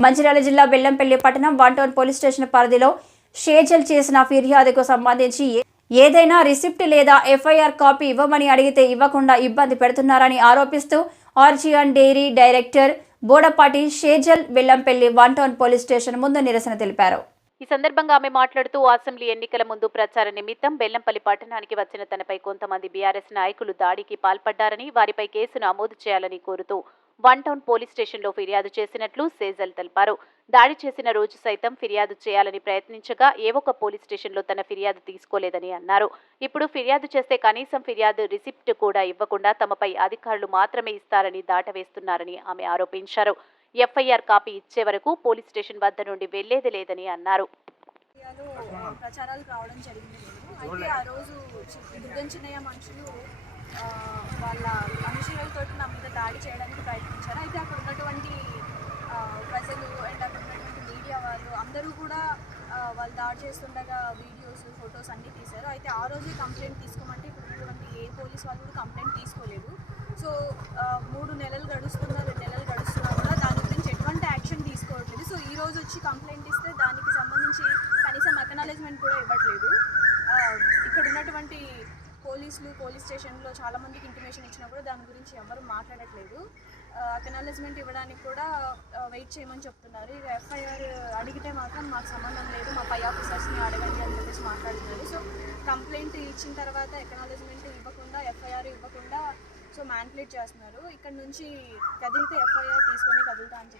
మంచిర్యాల జిల్లా బెల్లంపల్లి పట్టణం one town police station పరిధిలో షేజల్ చేసిన ఫిర్యాదుకు సంబంధించి ఏ- ఏదైనా రిసిప్ట్ లేదా ఎఫ్ఐఆర్ కాపీ ఇవ్వమని అడిగితే ఇవ్వకుండా ఇబ్బంది పెడుతున్నారని ఆరోపిస్తూ ఆర్జియాన్ dairy director Bodapati Shejal Bellampalli one town police station ముందు నిరసన తెలిపారు. ఈ సందర్భంగా ఆమె మాట్లాడుతూ అసెంబ్లీ ఎన్నికల ముందు ప్రచార నిమిత్తం బెల్లంపల్లి పట్టణానికి వచ్చిన తనపై కొంతమంది బీఆర్ఎస్ నాయకులు దాడికి పాల్పడ్డారని వారిపై కేసు నమోదు చేయాలని కోరుతూ వన్ టౌన్ పోలీస్ స్టేషన్లో ఫిర్యాదు చేసినట్లు సేజల్ తెలిపారు. దాడి చేసిన రోజు సైతం ఫిర్యాదు చేయాలని ప్రయత్నించగా ఏ ఒక్క పోలీస్ స్టేషన్లో తన ఫిర్యాదు తీసుకోలేదని అన్నారు. ఇప్పుడు ఫిర్యాదు చేస్తే కనీసం ఫిర్యాదు రిసిప్ట్ కూడా ఇవ్వకుండా తమపై అధికారులు మాత్రమే ఇస్తారని దాటవేస్తున్నారని ఆమె ఆరోపించారు. ఎఫ్ఐఆర్ కాపీ ఇచ్చే వరకు పోలీస్ స్టేషన్ వద్ద నుండి వెళ్ళేది లేదని అన్నారు. ప్రచారాలు రావడం జరిగింది. అయితే ఆ రోజు మనుషులు వాళ్ళ మనుషులతో నా మీద దాడి చేయడానికి ప్రయత్నించారు అయితే అక్కడ ఉన్నటువంటి ఆ, ప్రజలు అండ్ అక్కడ ఉన్నటువంటి మీడియా వాళ్ళు కూడా వాళ్ళు దాడి చేస్తుండగా వీడియోస్ ఫొటోస్ అన్నీ తీశారు. అయితే ఆ రోజే కంప్లైంట్ తీసుకోమంటే ఇప్పుడు ఏ పోలీస్ వాళ్ళు కూడా కంప్లైంట్ తీసుకోలేదు. సో మూడు నెలలు గడుస్తున్నా రెండు నెలలు గడుస్తున్నా కూడా దాని గురించి ఎటువంటి యాక్షన్ తీసుకోవట్లేదు. సో ఈ రోజు వచ్చి కంప్లైంట్ ఇస్తే దానికి సంబంధించి కనీసం అకనాలజ్మెంట్ కూడా ఇవ్వట్లేదు. ఇక్కడ ఉన్నటువంటి పోలీసులు పోలీస్ స్టేషన్లో చాలామందికి ఇంటిమేషన్ ఇచ్చినా కూడా దాని గురించి ఎవరు మాట్లాడట్లేదు. అకనాలజ్మెంట్ ఇవ్వడానికి కూడా వెయిట్ చేయమని చెప్తున్నారు. ఇక ఎఫ్ఐఆర్ అడిగితే మాత్రం మాకు సంబంధం లేదు మా పై ఆఫీసర్స్ని అడగండి అని చెప్పేసి మాట్లాడుతున్నారు. సో కంప్లైంట్ ఇచ్చిన తర్వాత ఎకనాలజ్మెంట్ ఇవ్వకుండా ఎఫ్ఐఆర్ ఇవ్వకుండా సో మ్యాన్పులేట్ చేస్తున్నారు. ఇక్కడ నుంచి కదిలితే ఎఫ్ఐఆర్ తీసుకొని కదులుతా అని చెప్పి